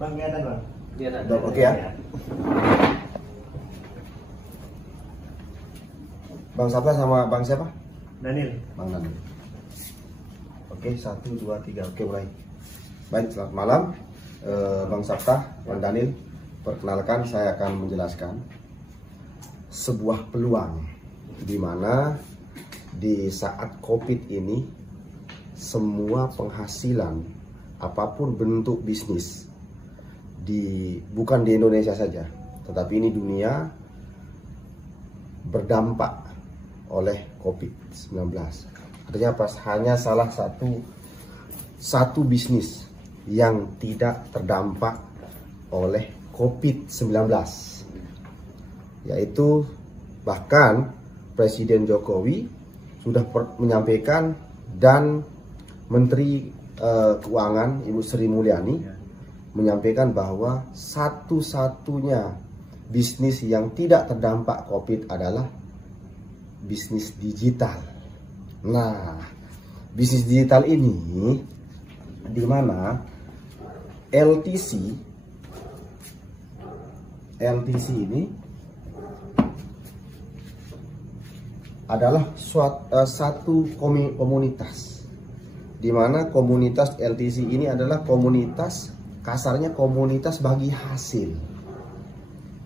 Bang, kelihatan bang? Kelihatan. Oke ya. Bang Sabta sama Bang siapa? Daniel. Bang Daniel. Oke, 1, 2, 3. Oke, mulai. Baik, selamat malam. Bang Sabta, Bang Daniel. Perkenalkan, saya akan menjelaskan sebuah peluang di mana di saat COVID ini semua penghasilan apapun bentuk bisnis bukan di Indonesia saja, tetapi ini dunia berdampak oleh COVID-19. Artinya apa? Hanya salah satu bisnis yang tidak terdampak oleh COVID-19, yaitu bahkan Presiden Jokowi sudah menyampaikan dan Menteri Keuangan Ibu Sri Mulyani menyampaikan bahwa satu-satunya bisnis yang tidak terdampak COVID adalah bisnis digital. Nah, bisnis digital ini di mana LTC ini adalah satu komunitas, di mana komunitas LTC ini adalah komunitas, kasarnya komunitas bagi hasil.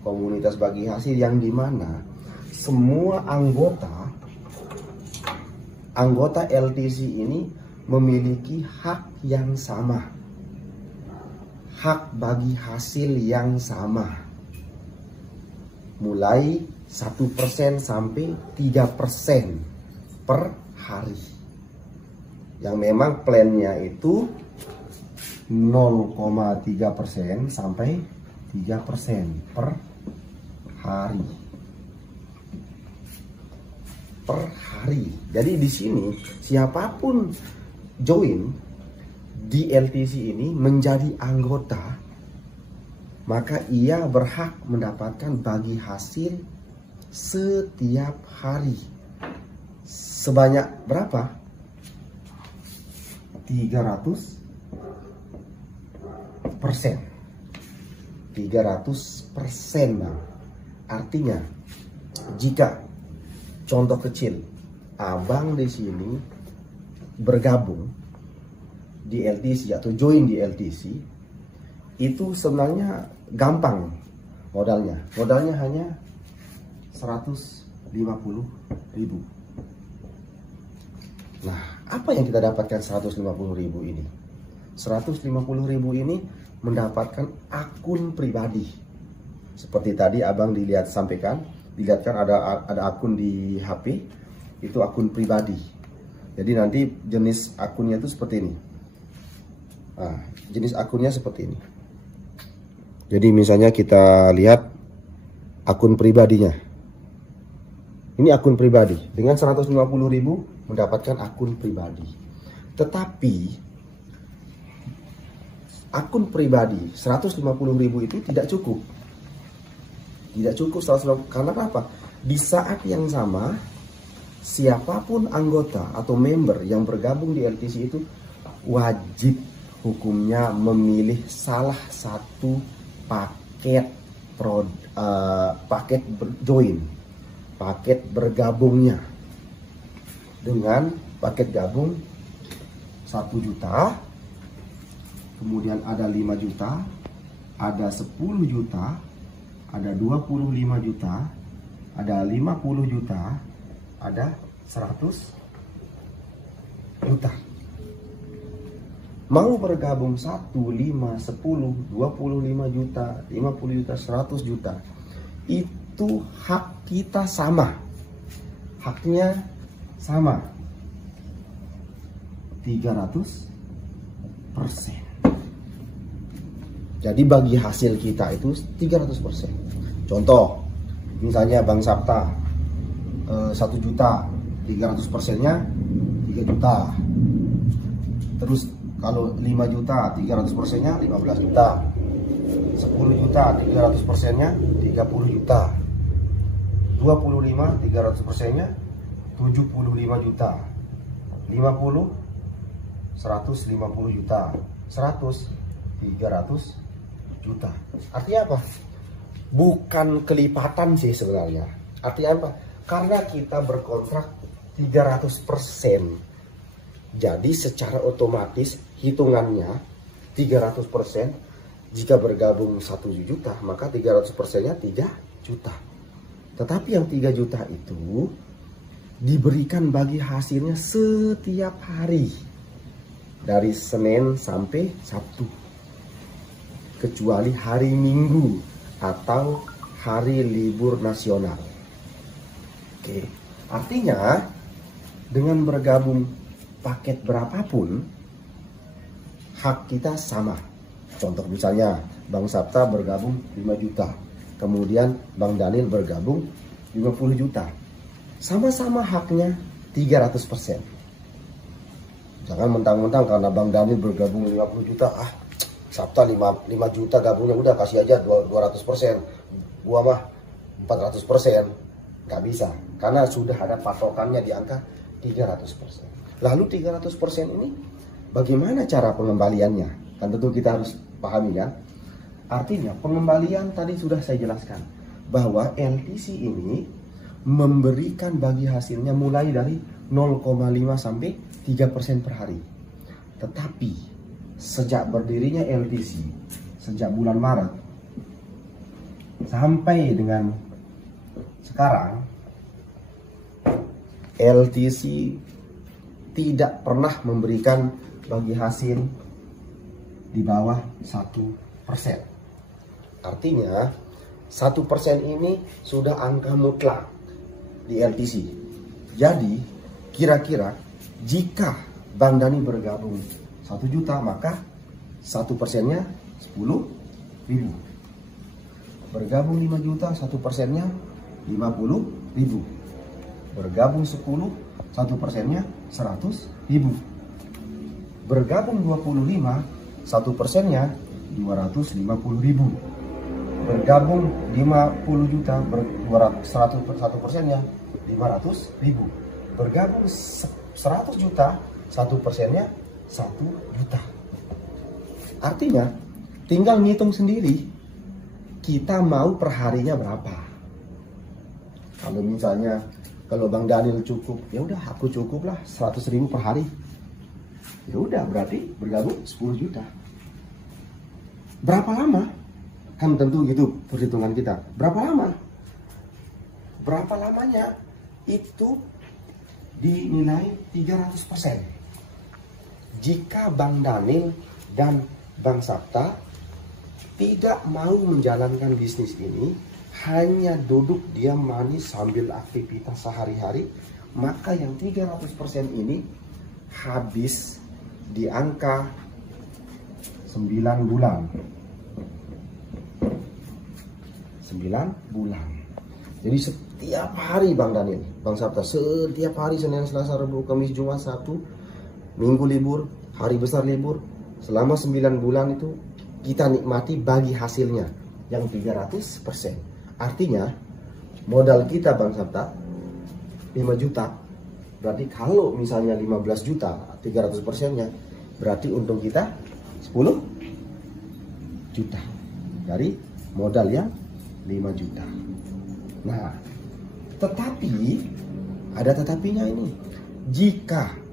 Komunitas bagi hasil yang dimana semua anggota LTC ini memiliki hak yang sama, hak bagi hasil yang sama, mulai 1% sampai 3% per hari, yang memang plannya itu 0,3% sampai 3% per hari. Jadi di sini siapapun join di LTC ini menjadi anggota, maka ia berhak mendapatkan bagi hasil setiap hari. Sebanyak berapa? 300%. 300%, Bang. Artinya, jika contoh kecil, abang di sini bergabung di LTC atau join di LTC, itu sebenarnya gampang modalnya. Modalnya hanya 150.000. Nah, apa yang kita dapatkan 150.000 ini? 150.000 ini mendapatkan akun pribadi. Seperti tadi abang dilihatkan ada akun di HP, itu akun pribadi. Jadi nanti jenis akunnya itu seperti ini. Nah, jenis akunnya seperti ini. Jadi misalnya kita lihat akun pribadinya. Ini akun pribadi. Dengan 150.000 mendapatkan akun pribadi. Tetapi akun pribadi 150.000 itu tidak cukup. Tidak cukup 150.000. Karena apa? Di saat yang sama, siapapun anggota atau member yang bergabung di LTC itu wajib hukumnya memilih salah satu paket join, paket bergabungnya. Dengan paket gabung 1 juta, kemudian ada 5 juta, ada 10 juta, ada 25 juta, ada 50 juta, ada 100 juta. Mau bergabung 1, 5, 10, 25 juta, 50 juta, 100 juta, itu hak kita sama. Haknya sama, 300%. Jadi bagi hasil kita itu 300%. Contoh, misalnya Bang Sabta 1 juta, 300%-nya 3 juta. Terus kalau 5 juta, 300%-nya 15 juta. 10 juta, 300%-nya 30 juta. 25, 300%-nya 75 juta. 50, 150 juta. 100, 300 juta. Artinya apa? Bukan kelipatan sih sebenarnya. Artinya apa? Karena kita berkontrak 300%. Jadi secara otomatis hitungannya 300%. Jika bergabung 1 juta, maka 300%-nya 3 juta. Tetapi yang 3 juta itu diberikan bagi hasilnya setiap hari. Dari Senin sampai Sabtu. Kecuali hari Minggu atau hari libur nasional. Oke, artinya dengan bergabung paket berapapun, hak kita sama. Contoh misalnya Bang Sapta bergabung 5 juta, kemudian Bang Daniel bergabung 50 juta. Sama-sama haknya 300%. Jangan mentang-mentang karena Bang Daniel bergabung 50 juta, Sapta 5 juta gabungnya, udah kasih aja 200%. Gua mah 400%. Gak bisa, karena sudah ada patokannya di angka 300%. Lalu 300% ini bagaimana cara pengembaliannya? Kan tentu kita harus pahami ya. Artinya pengembalian tadi sudah saya jelaskan bahwa LTC ini memberikan bagi hasilnya mulai dari 0,5 sampai 3% per hari. Tetapi sejak berdirinya LTC, sejak bulan Maret sampai dengan sekarang, LTC tidak pernah memberikan bagi hasil di bawah 1%. Artinya 1% ini sudah angka mutlak di LTC. Jadi kira-kira jika Bang Dani bergabung 1 juta, maka 1%-nya 10.000. Bergabung 5 juta, 1%-nya 50.000. Bergabung 10, 1%-nya 100.000. Bergabung 25, 1%-nya 250.000. Bergabung 50 juta, 1%-nya 500.000. Bergabung 100 juta, 1%-nya 1 juta. Artinya tinggal ngitung sendiri kita mau perharinya berapa. Kalau misalnya kalau Bang Daniel cukup, ya udah aku cukup lah 100.000 per hari. Ya udah berarti bergabung 10 juta. Berapa lama? Kan tentu gitu perhitungan kita. Berapa lama? Berapa lamanya? Itu dinilai 300%. Jika Bang Daniel dan Bang Sapta tidak mau menjalankan bisnis ini, hanya duduk diam manis sambil aktivitas sehari-hari, maka yang 300% ini habis di angka 9 bulan. 9 bulan. Jadi setiap hari Bang Daniel, Bang Sapta, setiap hari Senin, Selasa, Rabu, Kamis, Jumat, Sabtu, Minggu libur, hari besar libur, selama 9 bulan itu kita nikmati bagi hasilnya yang 300%. Artinya modal kita Bang Sapta 5 juta. Berarti kalau misalnya 15 juta 300%-nya, berarti untung kita 10 juta dari modal yang 5 juta. Nah, tetapi ada tetapinya ini. Jika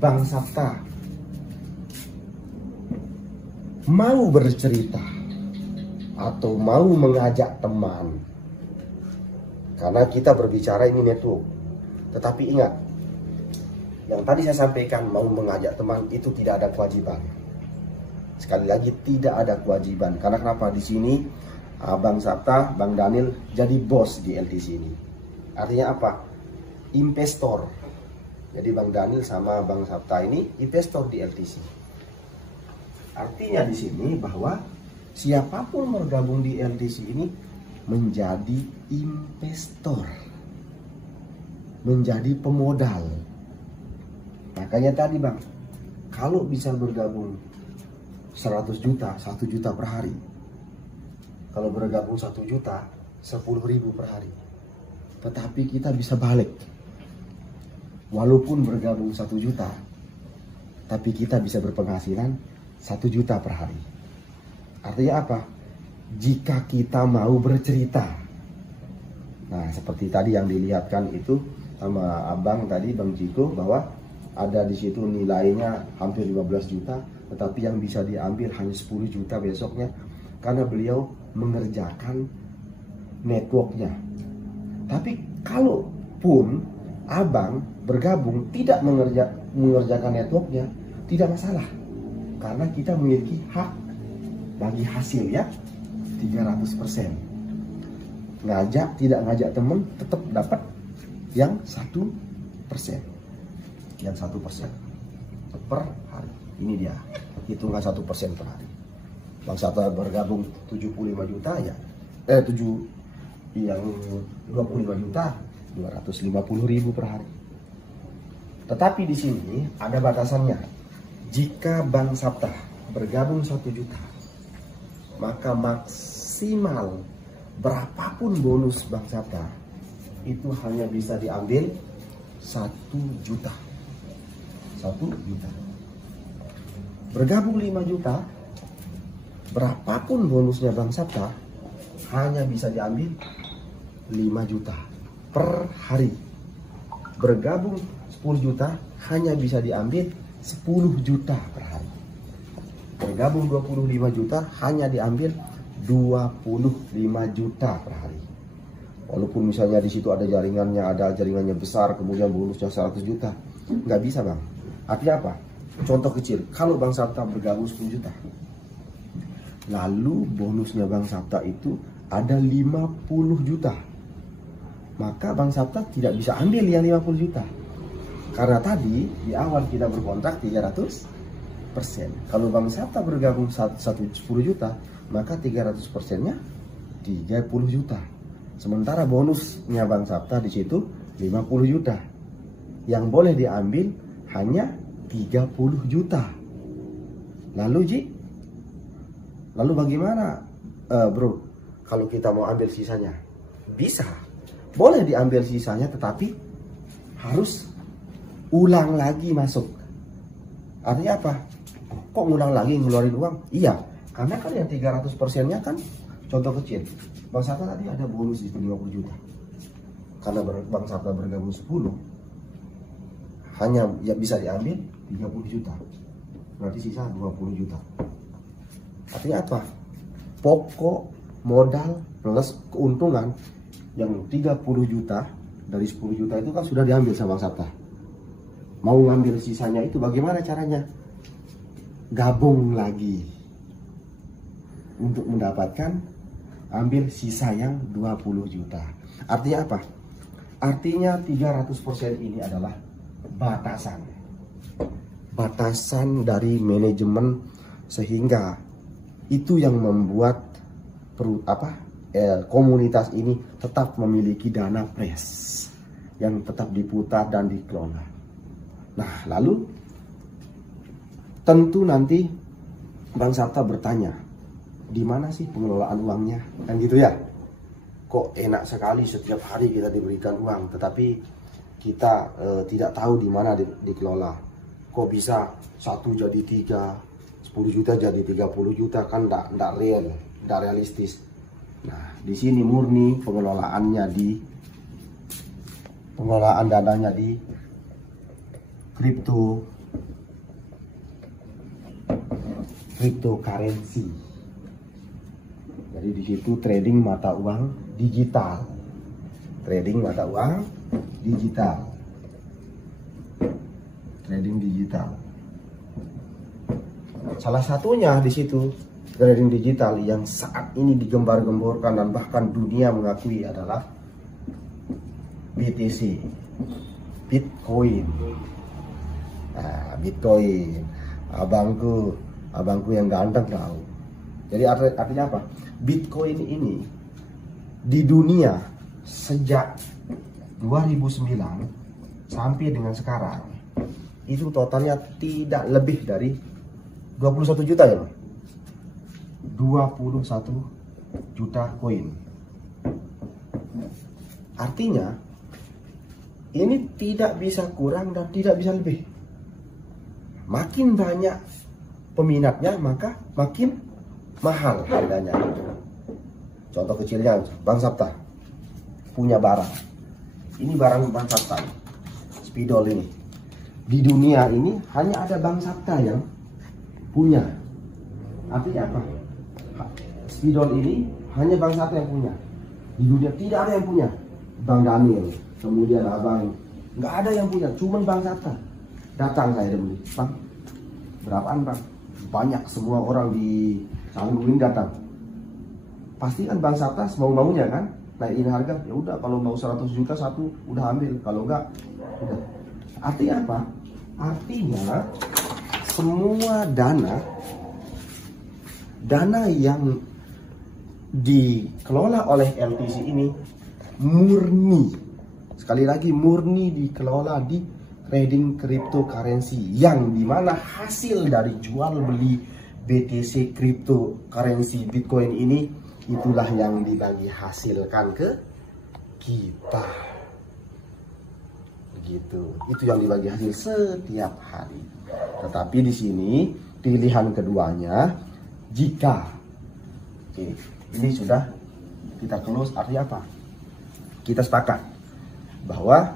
Bang Sapta mau bercerita atau mau mengajak teman, karena kita berbicara ini network. Tetapi ingat, yang tadi saya sampaikan, mau mengajak teman itu tidak ada kewajiban. Sekali lagi tidak ada kewajiban. Karena kenapa? Di sini Bang Sapta, Bang Daniel jadi bos di LTC ini. Artinya apa? Investor. Jadi Bang Daniel sama Bang Sapta ini investor di LTC. Artinya di sini bahwa siapapun bergabung di LTC ini menjadi investor, menjadi pemodal. Makanya tadi Bang, kalau bisa bergabung 100 juta, 1 juta per hari. Kalau bergabung 1 juta, 10.000 per hari. Tetapi kita bisa balik. Walaupun bergabung 1 juta, tapi kita bisa berpenghasilan 1 juta per hari. Artinya apa? Jika kita mau bercerita. Nah, seperti tadi yang dilihatkan itu sama abang tadi, Bang Jiko, bahwa ada di situ nilainya hampir 15 juta, tetapi yang bisa diambil hanya 10 juta besoknya, karena beliau mengerjakan networknya. Tapi kalaupun abang bergabung tidak mengerjakan networknya, tidak masalah, karena kita memiliki hak bagi hasil ya 300%. Ngajak tidak ngajak temen tetap dapat yang 1%, yang 1% per hari. Ini dia, hitungan 1% per hari. Bang Sabta bergabung 75 juta ya, yang 25 juta 250.000 per hari. Tetapi di sini ada batasannya. Jika Bang Sabta bergabung 1 juta, maka maksimal berapapun bonus Bang Sabta itu hanya bisa diambil 1 juta. 1 juta. Bergabung 5 juta, berapapun bonusnya Bang Sabta hanya bisa diambil 5 juta per hari. Bergabung 10 juta hanya bisa diambil 10 juta per hari. Bergabung 25 juta hanya diambil 25 juta per hari. Walaupun misalnya di situ ada jaringannya besar, kemudian bonusnya 100 juta, nggak bisa Bang. Artinya apa? Contoh kecil, kalau Bang Sabta bergabung 10 juta, lalu bonusnya Bang Sabta itu ada 50 juta, maka Bang Sabta tidak bisa ambil yang 50 juta. Karena tadi di awal kita berkontrak 300%. Kalau Bang Sabta bergabung 10 juta, maka 300%-nya 30 juta. Sementara bonusnya Bang Sabta di situ 50 juta. Yang boleh diambil hanya 30 juta. Lalu bagaimana bro, kalau kita mau ambil sisanya? Bisa, boleh diambil sisanya, tetapi harus ulang lagi masuk. Artinya apa? Kok ngulang lagi ngeluarin uang? Iya, karena kan yang 300%-nya kan contoh kecil. Bang Sabta tadi ada bonus di 50 juta. Karena Bang Sabta bergabung 10, hanya ya bisa diambil 30 juta. Berarti sisa 20 juta. Artinya apa? Pokok modal plus keuntungan yang 30 juta dari 10 juta itu kan sudah diambil sama Bang Sabta. Mau ngambil sisanya itu bagaimana caranya? Gabung lagi untuk mendapatkan ambil sisa yang 20 juta. Artinya apa? Artinya 300% ini adalah batasan. Batasan dari manajemen, sehingga itu yang membuat komunitas ini tetap memiliki dana pres yang tetap diputar dan dikelola. Nah, lalu tentu nanti Bang Sabta bertanya, di mana sih pengelolaan uangnya? Kan gitu ya. Kok enak sekali setiap hari kita diberikan uang, tetapi kita tidak tahu di mana dikelola. Kok bisa 1 jadi 3, 10 juta jadi 30 juta, kan enggak realistis. Nah, di sini murni pengelolaan dananya di cryptocurrency. Jadi di situ trading mata uang digital. Trading mata uang digital. Trading digital. Salah satunya di situ trading digital yang saat ini digembar-gemborkan dan bahkan dunia mengakui adalah BTC, Bitcoin. Nah, Bitcoin, abangku yang ganteng tahu. Jadi artinya apa? Bitcoin ini di dunia sejak 2009 sampai dengan sekarang itu totalnya tidak lebih dari 21 juta ya, 21 juta koin. Artinya ini tidak bisa kurang dan tidak bisa lebih. Makin banyak peminatnya, maka makin mahal harganya. Contoh kecilnya, Bang Sapta punya barang. Ini barang Bang Sapta, spidol ini. Di dunia ini hanya ada Bang Sapta yang punya. Artinya apa? Spidol ini hanya Bang Sapta yang punya. Di dunia tidak ada yang punya. Bang Daniel, kemudian abang, nggak ada yang punya, cuman Bang Sapta. Datang saya beli, Bang, berapaan Bang? Banyak, semua orang di Canggu ini datang. Pasti kan Bang Sapta mau-maunya kan naikin harga. Ya udah, kalau mau 100 juta satu udah ambil, kalau enggak udah. Artinya apa? Artinya semua dana yang dikelola oleh LTC ini murni, sekali lagi murni dikelola di trading cryptocurrency, yang dimana hasil dari jual beli BTC cryptocurrency Bitcoin ini itulah yang dibagi hasilkan ke kita. Begitu. Itu yang dibagi hasil setiap hari. Tetapi di sini pilihan keduanya, jika ini sudah kita close, artinya apa? Kita sepakat bahwa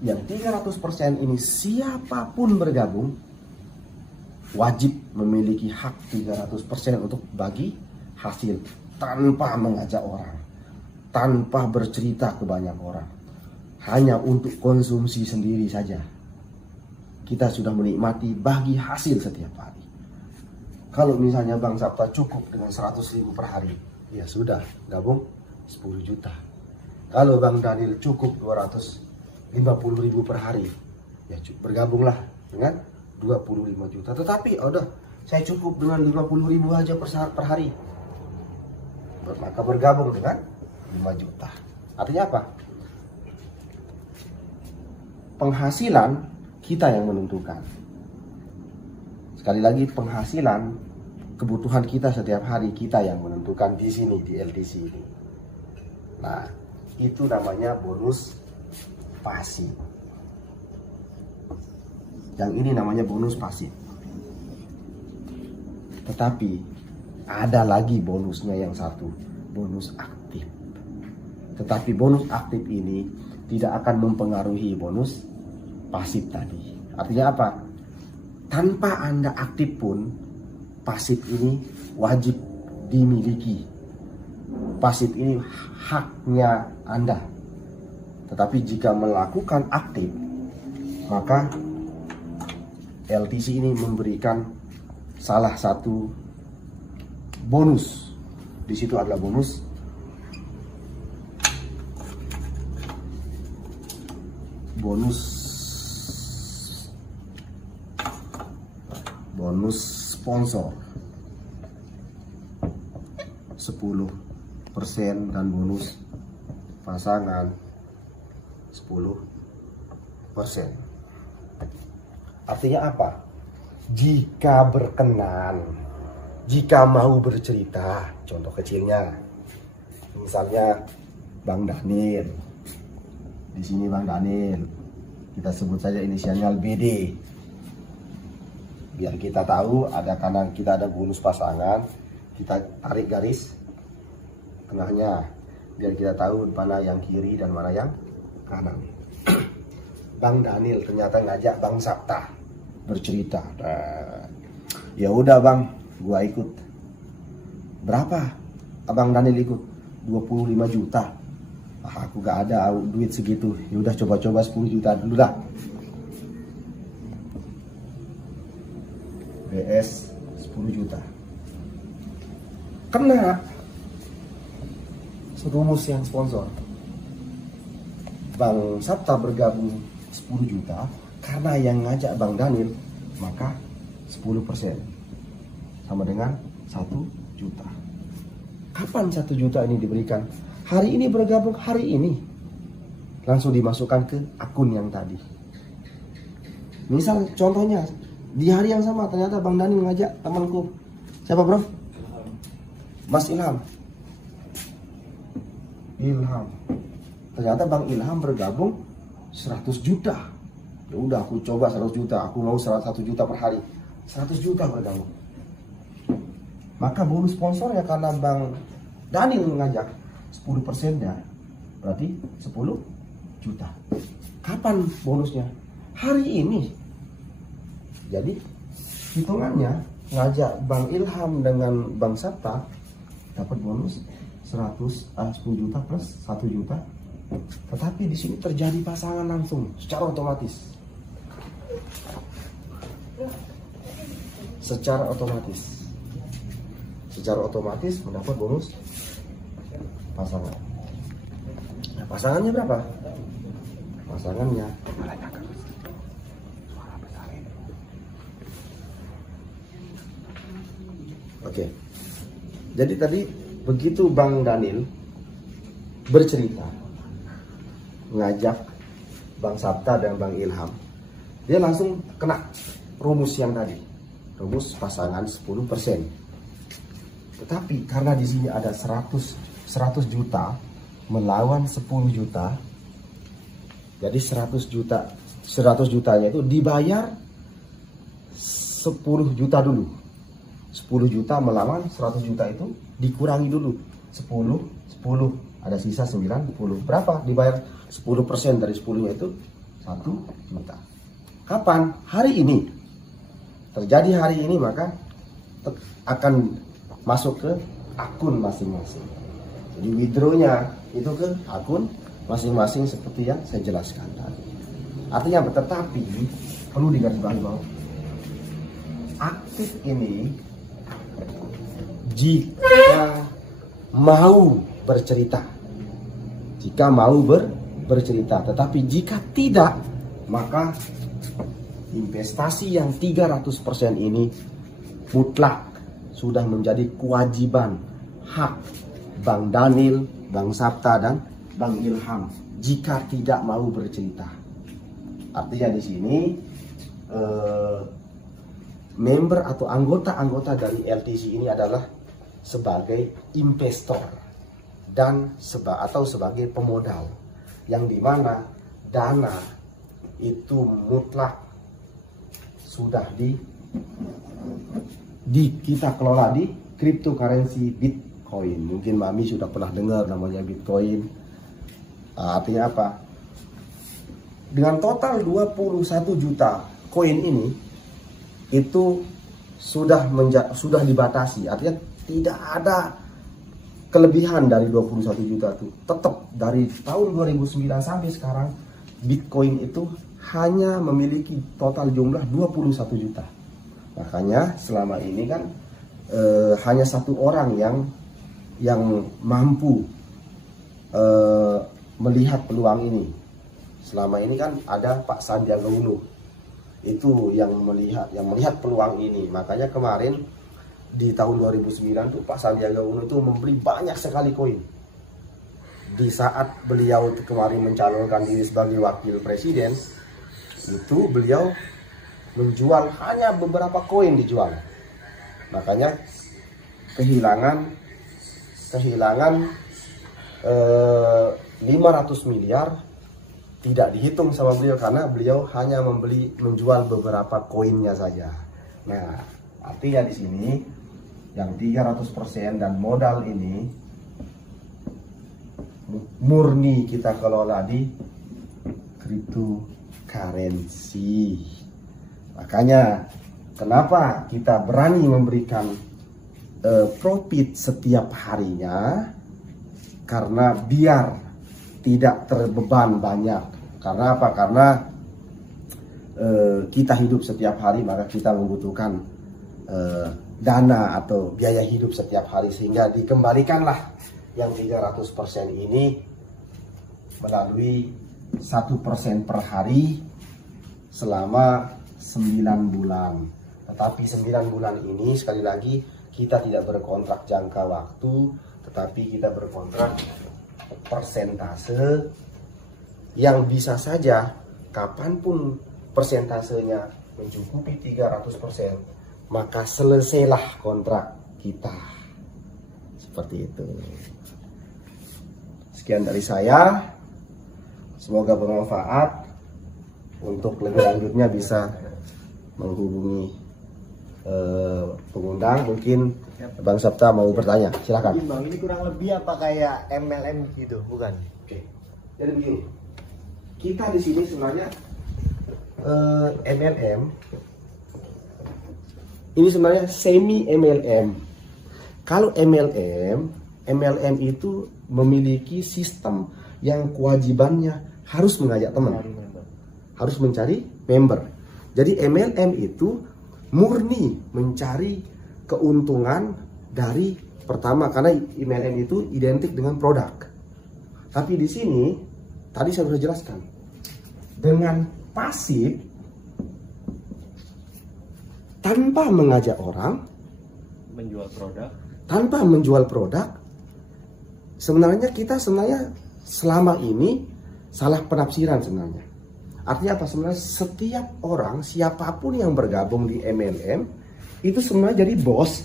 yang 300% ini siapapun bergabung wajib memiliki hak 300% untuk bagi hasil, tanpa mengajak orang, tanpa bercerita ke banyak orang, hanya untuk konsumsi sendiri saja. Kita sudah menikmati bagi hasil setiap hari. Kalau misalnya Bang Sapta cukup dengan 100.000 per hari, ya sudah, gabung 10 juta. Kalau Bang Daniel cukup 250.000 per hari, ya bergabunglah dengan 25 juta. Tetapi udah, saya cukup dengan 50.000 aja per hari, maka bergabung dengan 5 juta. Artinya apa? Penghasilan kita yang menentukan. Sekali lagi, penghasilan kebutuhan kita setiap hari kita yang menentukan di sini, di LTC ini. Nah, itu namanya bonus pasif. Yang ini namanya bonus pasif. Tetapi ada lagi bonusnya yang satu, bonus aktif. Tetapi bonus aktif ini tidak akan mempengaruhi bonus pasif tadi. Artinya apa? Tanpa Anda aktif pun, pasif ini wajib dimiliki. Pasif ini haknya Anda. Tetapi jika melakukan aktif, maka LTC ini memberikan salah satu bonus. Di situ adalah bonus sponsor 10% dan bonus pasangan 10%. Artinya apa? Jika berkenan, jika mau bercerita, contoh kecilnya, misalnya Bang Daniel, di sini Bang Daniel, kita sebut saja inisialnya BD, biar kita tahu ada kanan, kita ada bonus pasangan, kita tarik garis tengahnya, biar kita tahu mana yang kiri dan mana yang kanan. Bang Daniel ternyata ngajak Bang Sapta bercerita. Nah, ya udah Bang, gua ikut. Berapa? Abang Daniel ikut 25 juta. Aku gak ada duit segitu. Ya udah, coba-coba 10 juta dulu dah. BS 10 juta. Kena rumus yang sponsor. Bang Sapta bergabung 10 juta karena yang ngajak Bang Daniel, maka 10% sama dengan 1 juta. Kapan 1 juta ini diberikan? Hari ini bergabung, hari ini langsung dimasukkan ke akun yang tadi. Misal contohnya di hari yang sama ternyata Bang Daniel ngajak temanku, siapa bro? Mas Ilham. Ternyata Bang Ilham bergabung 100 juta. Ya udah, aku coba 100 juta, aku mau 100 juta per hari. 100 juta bergabung. maka bonus sponsornya karena Bang Daniel mengajak 10%-nya berarti 10 juta. Kapan bonusnya? Hari ini. Jadi hitungannya ngajak Bang Ilham dengan Bang Sabta dapat bonus 10 juta plus 1 juta. Tetapi di sini terjadi pasangan langsung secara otomatis. Secara otomatis mendapat bonus pasangan. Nah, pasangannya berapa? Pasangannya oke. Jadi tadi begitu Bang Daniel bercerita ngajak Bang Sabta dan Bang Ilham, dia langsung kena rumus yang tadi, rumus pasangan 10%. Tetapi karena di sini ada 100 juta melawan 10 juta, jadi 100 jutanya itu dibayar 10 juta dulu. 10 juta melawan 100 juta itu dikurangi dulu 10 ada sisa 90. Berapa dibayar? 10% dari 10-nya itu 1 juta. Kapan? Hari ini. Terjadi hari ini, maka akan masuk ke akun masing-masing. Jadi withdrawnya itu ke akun masing-masing seperti yang saya jelaskan tadi. Artinya tetapi perlu digarisbawahi bahwa aktif ini jika mau bercerita, tetapi jika tidak, maka investasi yang 300% ini mutlak sudah menjadi kewajiban hak Bang Daniel, Bang Sabta dan Bang Ilham jika tidak mau bercerita. Artinya di sini member atau anggota-anggota dari LTC ini adalah sebagai investor dan sebagai pemodal, yang dimana dana itu mutlak sudah kita kelola di cryptocurrency Bitcoin. Mungkin Mami sudah pernah dengar namanya Bitcoin. Artinya apa? Dengan total 21 juta koin ini itu sudah dibatasi. Artinya tidak ada kelebihan dari 21 juta itu. Tetap dari tahun 2009 sampai sekarang Bitcoin itu hanya memiliki total jumlah 21 juta. Makanya selama ini kan hanya satu orang yang mampu melihat peluang ini. Selama ini kan ada Pak Sandiaga Uno, itu yang melihat peluang ini. Makanya kemarin di tahun 2009 tuh Pak Sandiaga Uno itu membeli banyak sekali koin. Di saat beliau kemarin mencalonkan diri sebagai wakil presiden, itu beliau menjual hanya beberapa koin dijual. Makanya kehilangan 500 miliar tidak dihitung sama beliau karena beliau hanya menjual beberapa koinnya saja. Nah, artinya di sini yang 300% dan modal ini murni kita kelola di cryptocurrency. Makanya kenapa kita berani memberikan profit setiap harinya, karena biar tidak terbeban banyak. Karena apa? Karena kita hidup setiap hari, maka kita membutuhkan dana atau biaya hidup setiap hari, sehingga dikembalikanlah yang 300% ini melalui 1% per hari selama 9 bulan. Tetapi 9 bulan ini sekali lagi kita tidak berkontrak jangka waktu, tetapi kita berkontrak persentase yang bisa saja kapanpun persentasenya mencukupi 300%, maka selesailah kontrak kita. Seperti itu. Sekian dari saya. Semoga bermanfaat. Untuk lebih lanjutnya bisa menghubungi pengundang. Mungkin Bang Sapta mau bertanya, silakan. Bang, ini kurang lebih apa kayak MLM gitu, bukan? Oke. Jadi begini, kita di sini sebenarnya MLM ini sebenarnya semi MLM. Kalau MLM itu memiliki sistem yang kewajibannya harus mengajak teman, harus mencari member. Jadi MLM itu murni mencari keuntungan dari pertama, karena MLM itu identik dengan produk. Tapi di sini tadi saya sudah jelaskan, dengan pasif tanpa mengajak orang, tanpa menjual produk, sebenarnya kita selama ini salah penafsiran sebenarnya. Artinya apa? Sebenarnya setiap orang, siapapun yang bergabung di MLM itu sebenarnya jadi bos.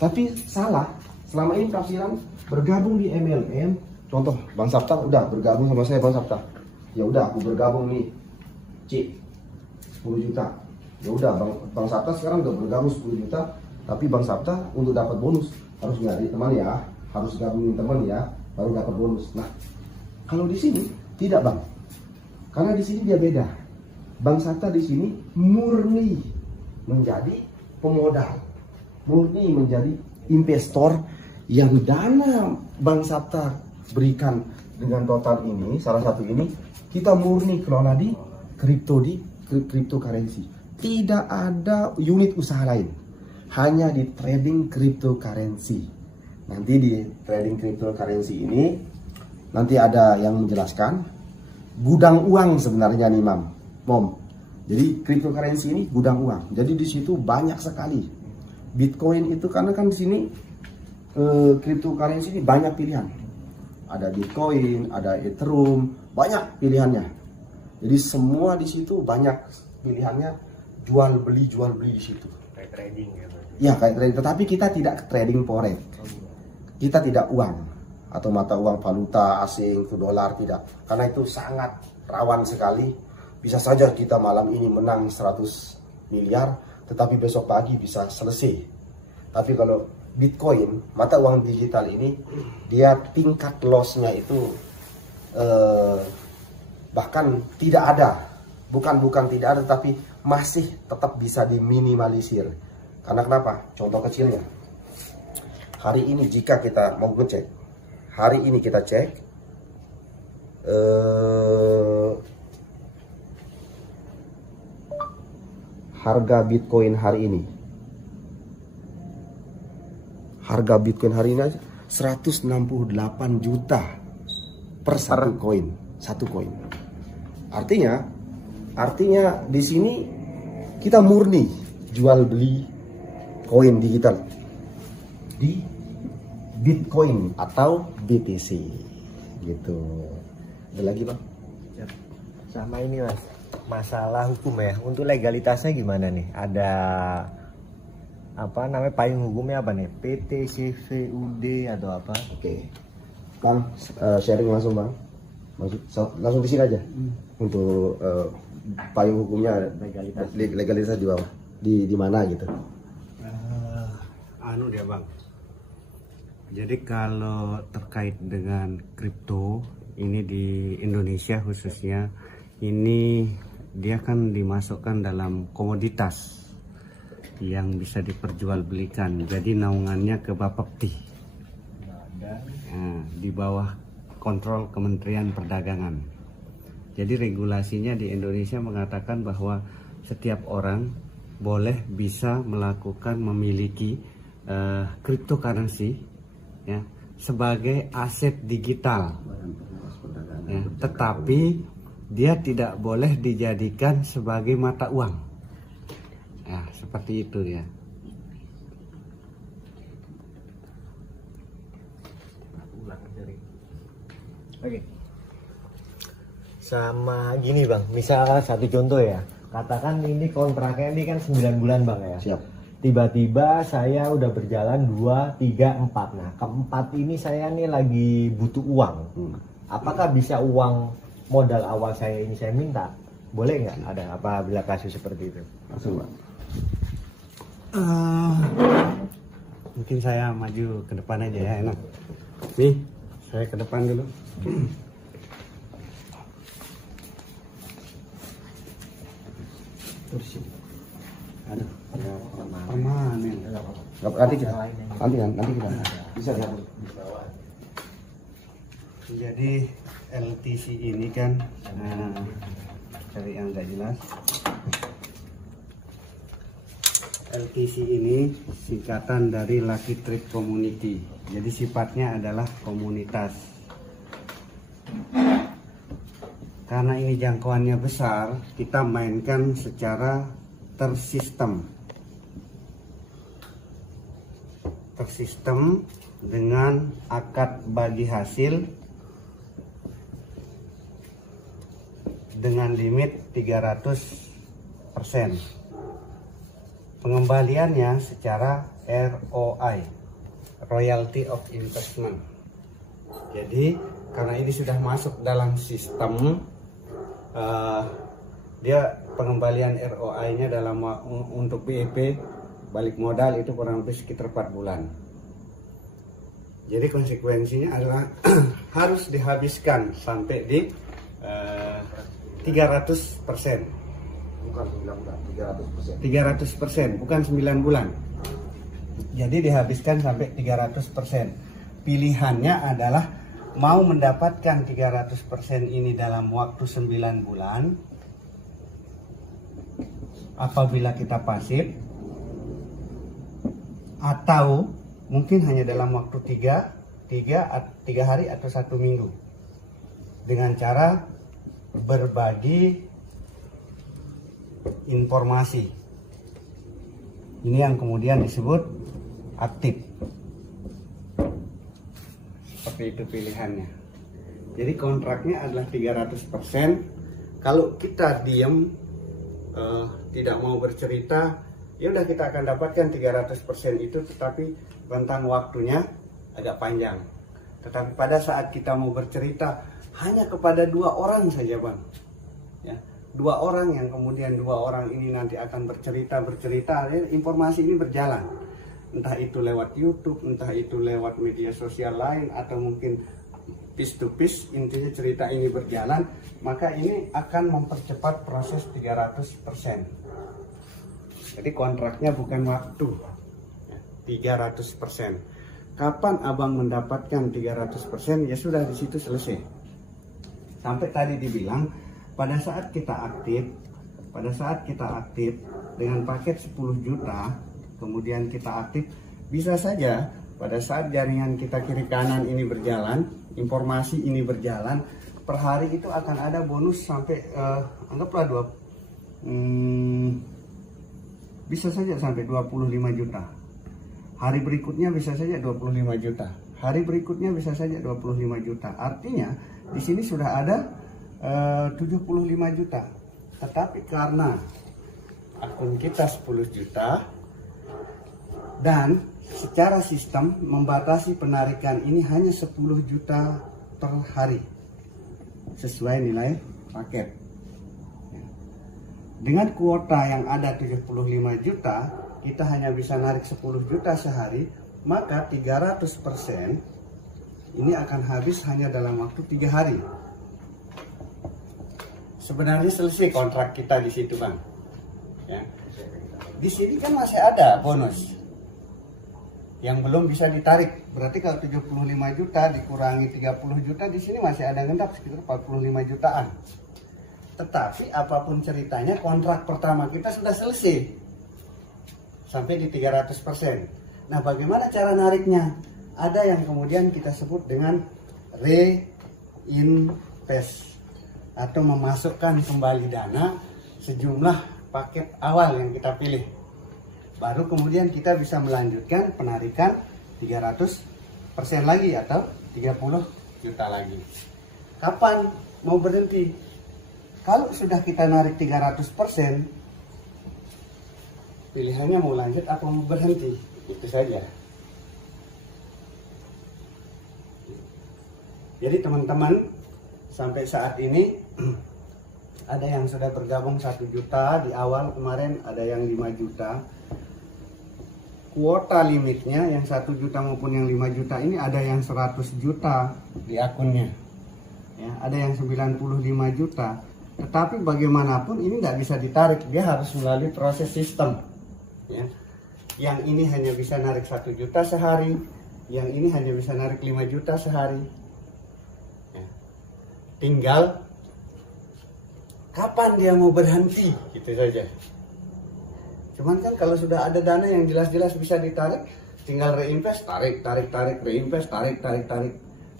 Tapi salah. Selama ini penafsiran bergabung di MLM, contoh Bang Sapta udah bergabung sama saya, Bang Sapta. Ya udah aku bergabung nih, Cik, 10 juta. Ya udah Bang Sapta sekarang udah bergabung 10 juta, tapi Bang Sapta untuk dapat bonus harus nyari teman ya, harus gabungin teman ya, baru dapat bonus. Nah, kalau di sini tidak, Bang. Karena di sini dia beda. Bang Sapta di sini murni menjadi pemodal, murni menjadi investor yang dana Bang Sapta berikan dengan total ini, salah satu ini kita murni kelola di cryptocurrency. Tidak ada unit usaha lain, hanya di trading cryptocurrency. Nanti di trading cryptocurrency ini nanti ada yang menjelaskan gudang uang sebenarnya nih, Mom. Jadi cryptocurrency ini gudang uang. Jadi di situ banyak sekali. Bitcoin itu karena kan di sini cryptocurrency ini banyak pilihan. Ada Bitcoin, ada Ethereum, banyak pilihannya. Jadi semua di situ banyak pilihannya, jual beli di situ. Kayak trading ya. Ya kayak trading, tetapi kita tidak trading forex. Kita tidak uang atau mata uang valuta asing itu dolar, tidak. Karena itu sangat rawan sekali. Bisa saja kita malam ini menang 100 miliar, tetapi besok pagi bisa selesai. Tapi kalau Bitcoin, mata uang digital ini, dia tingkat lossnya itu bahkan tidak ada. Bukan tidak ada, tapi masih tetap bisa diminimalisir. Karena kenapa? Contoh kecilnya, hari ini jika kita mau ngecek, hari ini kita cek harga Bitcoin hari ini. Harga Bitcoin hari ini 168 juta per satu koin, Artinya di sini kita murni jual beli koin digital di Bitcoin atau BTC gitu. Ada lagi, Bang? Sama ini, Mas, masalah hukum ya. Untuk legalitasnya gimana nih? Ada apa namanya, payung hukumnya apa nih? PT, CVUD atau apa? Oke. Bang, sharing langsung, Bang. Langsung di sini aja. Untuk payung hukumnya, legalitas di bawah. Di mana gitu? Dia, Bang. Jadi kalau terkait dengan kripto ini di Indonesia khususnya, ini dia kan dimasukkan dalam komoditas yang bisa diperjualbelikan. Jadi naungannya ke Bapepti, di bawah kontrol Kementerian Perdagangan. Jadi regulasinya di Indonesia mengatakan bahwa setiap orang boleh bisa melakukan memiliki cryptocurrency ya, sebagai aset digital ya, tetapi dia tidak boleh dijadikan sebagai mata uang ya, seperti itu ya. Oke. Sama gini, Bang, misal satu contoh ya, katakan ini kontraknya ini kan 9 bulan, Bang ya. Siap. Tiba-tiba saya udah berjalan 2, 3, 4. Nah, keempat ini saya nih lagi butuh uang. Apakah bisa uang modal awal saya ini saya minta? Boleh nggak? Ada apa bila kasus seperti itu? Langsung, Bang. Mungkin saya maju ke depan aja ya, enak. Nih, saya ke depan dulu. Aduh, permanen. Nanti kita bisa lihat. Jadi LTC ini kan cari yang nggak jelas. LTC ini singkatan dari Lucky Trip Community. Jadi sifatnya adalah komunitas. Karena ini jangkauannya besar, kita mainkan secara tersistem. Tersistem dengan akad bagi hasil dengan limit 300%. Pengembaliannya secara ROI, Royalty of Investment. Jadi karena ini sudah masuk dalam sistem, dia pengembalian ROI-nya dalam untuk BEP balik modal itu kurang lebih sekitar 4 bulan. Jadi konsekuensinya adalah harus dihabiskan sampai di 300%. Bukan 9 bulan, 300%. 300%, bukan 9 bulan. Jadi dihabiskan sampai 300%. Pilihannya adalah mau mendapatkan 300% ini dalam waktu 9 bulan apabila kita pasif, atau mungkin hanya dalam waktu 3 hari atau 1 minggu dengan cara berbagi informasi. Ini yang kemudian disebut aktif. Seperti itu pilihannya. Jadi kontraknya adalah 300%. Kalau kita diam, tidak mau bercerita, ya udah kita akan dapatkan 300% itu, tetapi rentang waktunya agak panjang. Tetapi pada saat kita mau bercerita hanya kepada 2 orang saja, Bang. Ya. 2 orang yang kemudian 2 orang ini nanti akan bercerita, informasi ini berjalan, entah itu lewat YouTube, entah itu lewat media sosial lain, atau mungkin piece to piece, intinya cerita ini berjalan, maka ini akan mempercepat proses 300%. Jadi kontraknya bukan waktu, 300%. Kapan abang mendapatkan 300%? Ya sudah, di situ selesai. Sampai tadi dibilang pada saat kita aktif dengan paket 10 juta, kemudian kita aktif, bisa saja pada saat jaringan kita kiri kanan ini berjalan, informasi ini berjalan, per hari itu akan ada bonus sampai anggaplah bisa saja sampai 25 juta. Hari berikutnya bisa saja 25 juta. Hari berikutnya bisa saja 25 juta. Artinya di sini sudah ada 75 juta. Tetapi karena akun kita 10 juta dan secara sistem membatasi penarikan ini hanya 10 juta per hari sesuai nilai paket. Dengan kuota yang ada 75 juta, kita hanya bisa narik 10 juta sehari, maka 300% ini akan habis hanya dalam waktu 3 hari. Sebenarnya selesai kontrak kita di situ, Bang. Ya. Di sini kan masih ada bonus yang belum bisa ditarik. Berarti kalau 75 juta dikurangi 30 juta, di sini masih ada ngendap sekitar 45 jutaan. Tetapi apapun ceritanya, kontrak pertama kita sudah selesai sampai di 300%. Nah, bagaimana cara nariknya? Ada yang kemudian kita sebut dengan reinvest atau memasukkan kembali dana sejumlah paket awal yang kita pilih. Baru kemudian kita bisa melanjutkan penarikan 300% lagi atau 30 juta lagi. Kapan mau berhenti? Kalau sudah kita narik 300%, pilihannya mau lanjut atau mau berhenti, itu saja. Jadi teman-teman, sampai saat ini ada yang sudah bergabung 1 juta di awal kemarin, ada yang 5 juta. kuota limitnya yang 1 juta maupun yang 5 juta ini ada yang 100 juta di akunnya, ya, ada yang 95 juta. Tetapi bagaimanapun ini nggak bisa ditarik, dia harus melalui proses sistem, ya. Yang ini hanya bisa narik 1 juta sehari, yang ini hanya bisa narik 5 juta sehari, ya. Tinggal kapan dia mau berhenti, gitu saja. Cuman kan kalau sudah ada dana yang jelas-jelas bisa ditarik, tinggal reinvest, tarik, reinvest, tarik.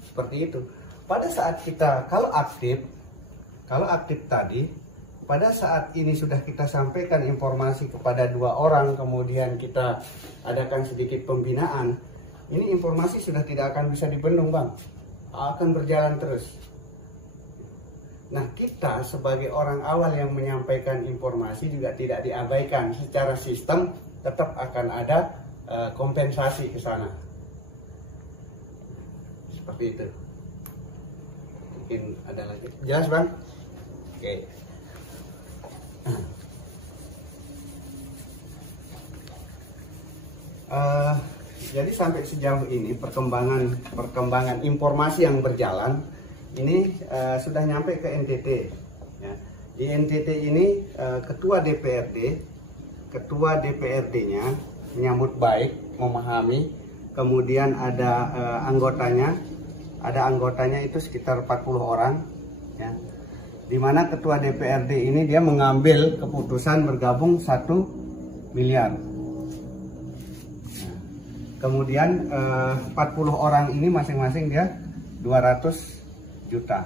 Seperti itu. Pada saat kita, kalau aktif tadi, pada saat ini sudah kita sampaikan informasi kepada 2 orang, kemudian kita adakan sedikit pembinaan, ini informasi sudah tidak akan bisa dibendung, Bang. Akan berjalan terus. Nah, kita sebagai orang awal yang menyampaikan informasi juga tidak diabaikan. Secara sistem tetap akan ada kompensasi ke sana. Seperti itu. Mungkin ada lagi. Jelas, Bang? Oke. Jadi sampai sejauh ini perkembangan informasi yang berjalan ini sudah nyampe ke NTT, ya. Di NTT ini ketua DPRD-nya menyambut baik, memahami. Kemudian ada anggotanya itu sekitar 40 orang, ya. Dimana ketua DPRD ini dia mengambil keputusan bergabung 1 miliar. Kemudian 40 orang ini masing-masing dia 200 juta.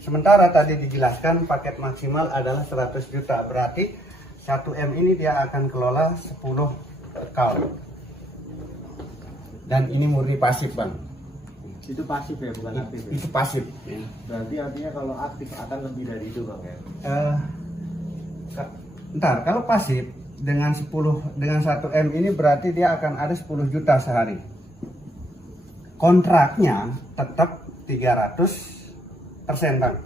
Sementara tadi dijelaskan paket maksimal adalah 100 juta. Berarti 1M ini dia akan kelola 10 account. Dan ini murni pasif, Bang. Itu pasif ya, bukan aktif ya? Itu pasif, ya. Berarti artinya kalau aktif akan lebih dari itu, Bang, ya? Ntar kalau pasif dengan 1M ini berarti dia akan ada 10 juta sehari. Kontraknya tetap 300%, Bang.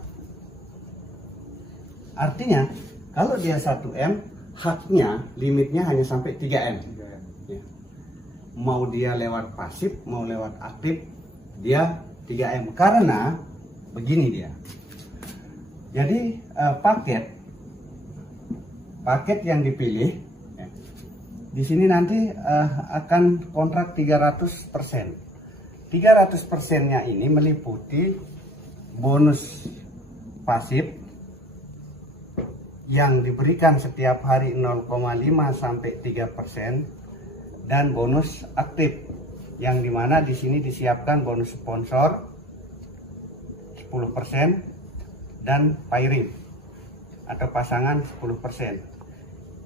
Artinya kalau dia 1M, haknya limitnya hanya sampai 3M. Ya. Mau dia lewat pasif, mau lewat aktif, dia 3M. Karena begini dia. Jadi paket yang dipilih, ya, di sini nanti akan kontrak 300%. 300%-nya ini meliputi bonus pasif yang diberikan setiap hari 0,5 sampai 3% dan bonus aktif yang dimana di sini disiapkan bonus sponsor 10% dan pairing atau pasangan 10%.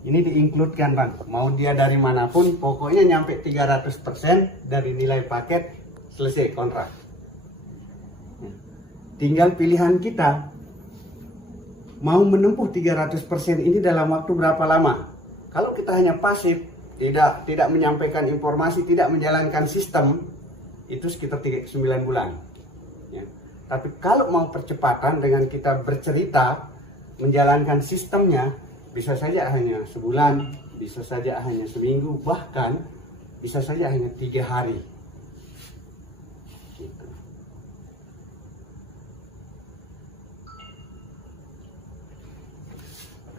Ini diinkludkan, Bang. Mau dia dari manapun, pokoknya nyampe 300% dari nilai paket, selesai kontrak. Tinggal pilihan kita mau menempuh 300% ini dalam waktu berapa lama. Kalau kita hanya pasif, tidak menyampaikan informasi, tidak menjalankan sistem, itu sekitar 9 bulan, ya. Tapi kalau mau percepatan dengan kita bercerita, menjalankan sistemnya, bisa saja hanya sebulan, bisa saja hanya seminggu, bahkan bisa saja hanya 3 hari. Gitu.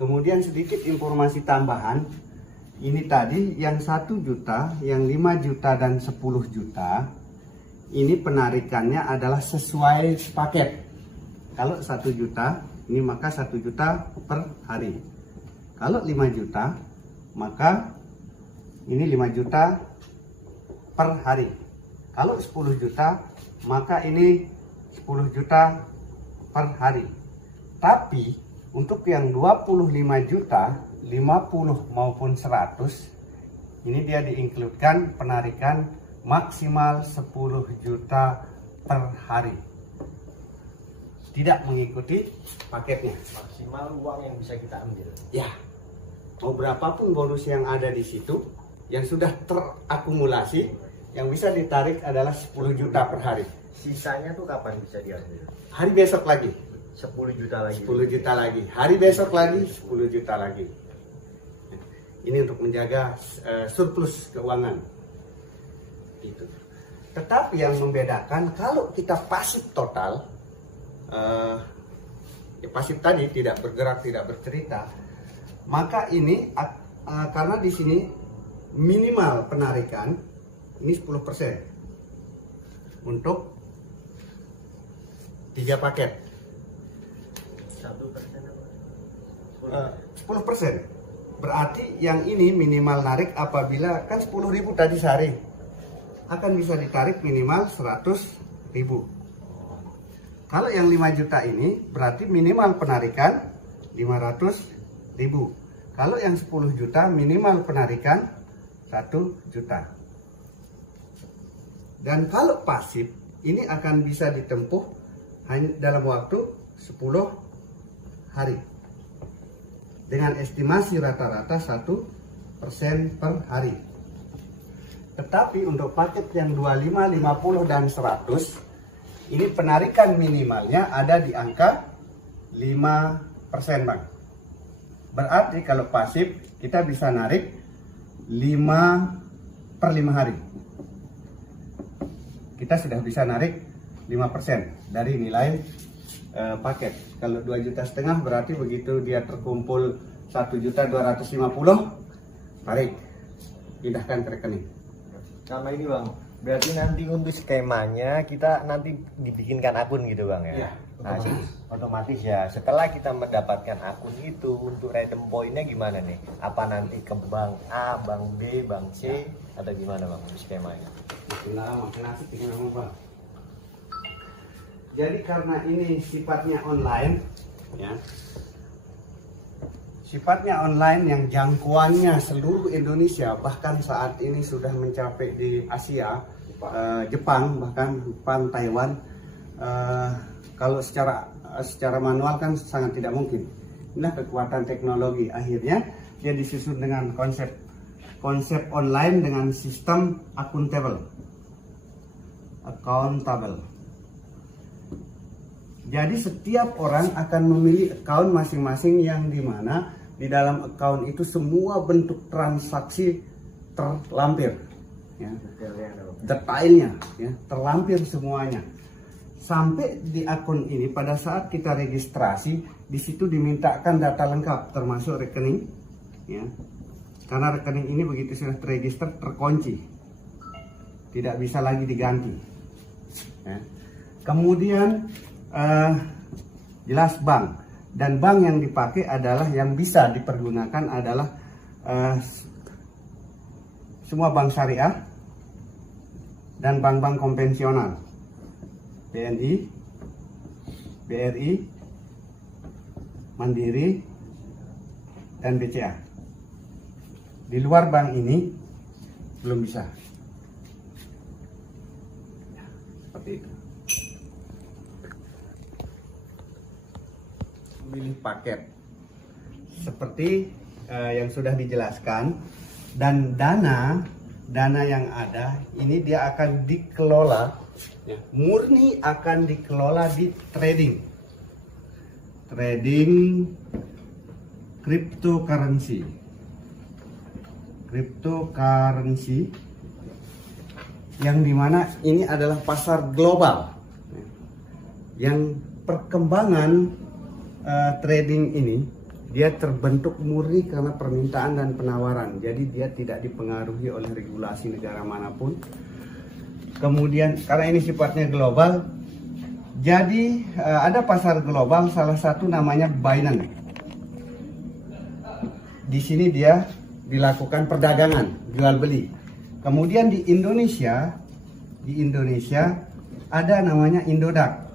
Kemudian sedikit informasi tambahan. Ini tadi yang 1 juta, yang 5 juta dan 10 juta. Ini penarikannya adalah sesuai paket. Kalau 1 juta, ini maka 1 juta per hari. Kalau 5 juta, maka ini 5 juta per hari. Kalau 10 juta, maka ini 10 juta per hari. Tapi untuk yang 25 juta, 50 maupun 100, ini dia diinkludkan penarikan maksimal 10 juta per hari. Tidak mengikuti paketnya. Maksimal uang yang bisa kita ambil. Ya, mau berapapun bonus yang ada di situ, yang sudah terakumulasi, yang bisa ditarik adalah 10 juta per hari. Sisanya tuh kapan bisa diambil? Hari besok lagi. 10 juta lagi. 10 juta lagi. Hari besok lagi 10 juta lagi. Ini untuk menjaga surplus keuangan. Itu. Tetapi yang membedakan kalau kita pasif total, ya pasif tadi tidak bergerak, tidak bercerita, maka ini karena di sini minimal penarikan ini 10% untuk 3 paket. 10%. Berarti yang ini minimal narik apabila kan 10.000 tadi sehari, akan bisa ditarik minimal 100.000. Kalau yang 5 juta ini berarti minimal penarikan 500.000. Kalau yang 10 juta minimal penarikan 1 juta. Dan kalau pasif ini akan bisa ditempuh hanya dalam waktu 10 hari. Dengan estimasi rata-rata 1% per hari. Tetapi untuk paket yang 25, 50, dan 100, ini penarikan minimalnya ada di angka 5%, Bang. Berarti kalau pasif, kita bisa narik 5 per 5 hari. Kita sudah bisa narik 5% dari nilai paket. Kalau 2,5 juta berarti begitu dia terkumpul 1.250.000, tarik, pindahkan ke rekening. Sama ini Bang, berarti nanti untuk skemanya kita nanti dibikinkan akun gitu Bang ya? Iya, Nah, otomatis ya. Setelah kita mendapatkan akun itu, untuk redeem pointnya gimana nih? Apa nanti ke bank A, bank B, bank C, atau gimana Bang untuk skemanya? Jadi karena ini sifatnya online, ya, sifatnya online yang jangkauannya seluruh Indonesia, bahkan saat ini sudah mencapai di Asia, Jepang, bahkan Jepang, Taiwan. Kalau secara manual kan sangat tidak mungkin. Inilah kekuatan teknologi. Akhirnya dia disusun dengan konsep online dengan sistem accountable. Jadi setiap orang akan memilih account masing-masing yang dimana di dalam account itu semua bentuk transaksi terlampir, ya, detailnya, ya, terlampir semuanya. Sampai di akun ini pada saat kita registrasi di situ dimintakan data lengkap termasuk rekening, ya, karena rekening ini begitu sudah terregister terkunci, tidak bisa lagi diganti. Ya. Kemudian jelas bank, dan bank yang dipakai adalah yang bisa dipergunakan adalah semua bank syariah dan bank-bank konvensional, BNI, BRI, Mandiri, dan BCA. Di luar bank ini belum bisa. Seperti itu. Memilih paket seperti yang sudah dijelaskan, dan dana yang ada ini dia akan dikelola, ya, murni akan dikelola di trading cryptocurrency yang dimana ini adalah pasar global, yang perkembangan trading ini dia terbentuk murni karena permintaan dan penawaran. Jadi dia tidak dipengaruhi oleh regulasi negara manapun. Kemudian karena ini sifatnya global, jadi ada pasar global, salah satu namanya Binance. Di sini dia dilakukan perdagangan jual beli. Kemudian di Indonesia ada namanya Indodax.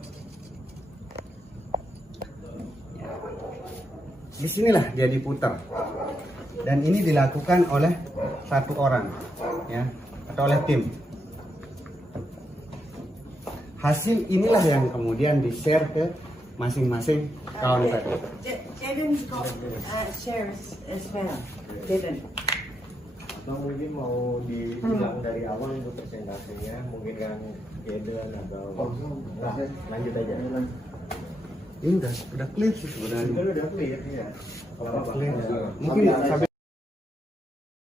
Disinilah dia diputar, dan ini dilakukan oleh satu orang, ya, atau oleh tim. Hasil inilah yang kemudian di-share ke masing-masing kawan tadi. Devin got shares as well. Devin. Atau mungkin mau dibilang dari awal untuk presentasenya, mungkin kan Eden atau lanjut aja. Ini udah clear sih sebenarnya. Udah clear ya. Mungkin sampai